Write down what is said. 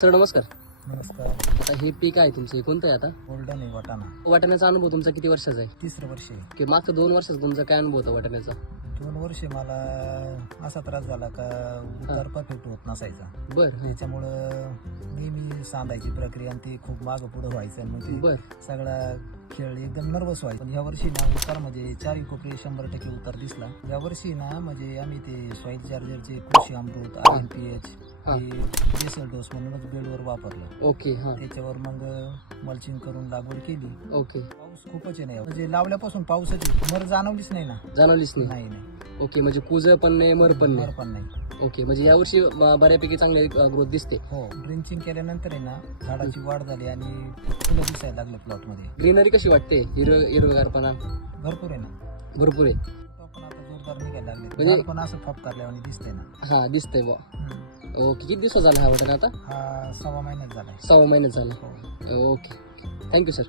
Sir नमस्कार. नमस्कार. आता हे पीक आहे तुमचं, हे कोणतं आहे आता? गोल्डन आहे वाटाणा. वाटाण्याचा अनुभव तुमचा किती वर्षाचा आहे? तिसरं वर्ष आहे. की मागच्या 2 वर्षाचा तुमचा काय अनुभव होता वाटाण्याचा? 2 वर्ष मला असा त्रास झाला का उतार परफेक्ट होत नसायचा. बरं. त्याच्यामुळं नेहमी सांधायची प्रक्रिया आणि ते खूप मागं पुढं व्हायचं आणि मग ते बरं. सगळा खेळ एकदम नर्वस व्हायचा. पण ह्या वर्षी ना उतार म्हणजे 4 कोपरे 100% उतार दिसला. या वर्षी ना म्हणजे आम्ही ते सॉइल चार्जरचे कृषी अमृत RNPH बेसल डोस म्हणूनच बेडवर वापरलं. ओके. हा. त्याच्यावर मग मल्चिंग करून लागवड केली. ओके. पाऊस खूपच आहे नाही म्हणजे लावल्यापासून पावसाची मर जाणवलीच नाही ना. जाणवलीच नाही. नाही ओके, म्हणजे कुज पण नाही, मर पण मर नाही. पण नाही. ओके, म्हणजे यावर्षी बऱ्यापैकी चांगली ग्रोथ दिसते. हो, ड्रिंचिंग केल्यानंतर आहे ना झाडाची वाढ झाली आणि फुलं दिसायला लागले प्लॉट मध्ये. ग्रीनरी कशी वाटते? हिरवेगारपणा भरपूर आहे ना. भरपूर आहे. पण आता जोरदार निघायला लागले म्हणजे- झाड पण असं फपकारल्यावानी दिसतंय ना. हा, दिसतंय बा. ओके, किती दिवस झाला हा वाटाणा आता? हा 6 महिन्यात झालाय. 6 महिन्यात झाला. हो. Okay, thank you sir.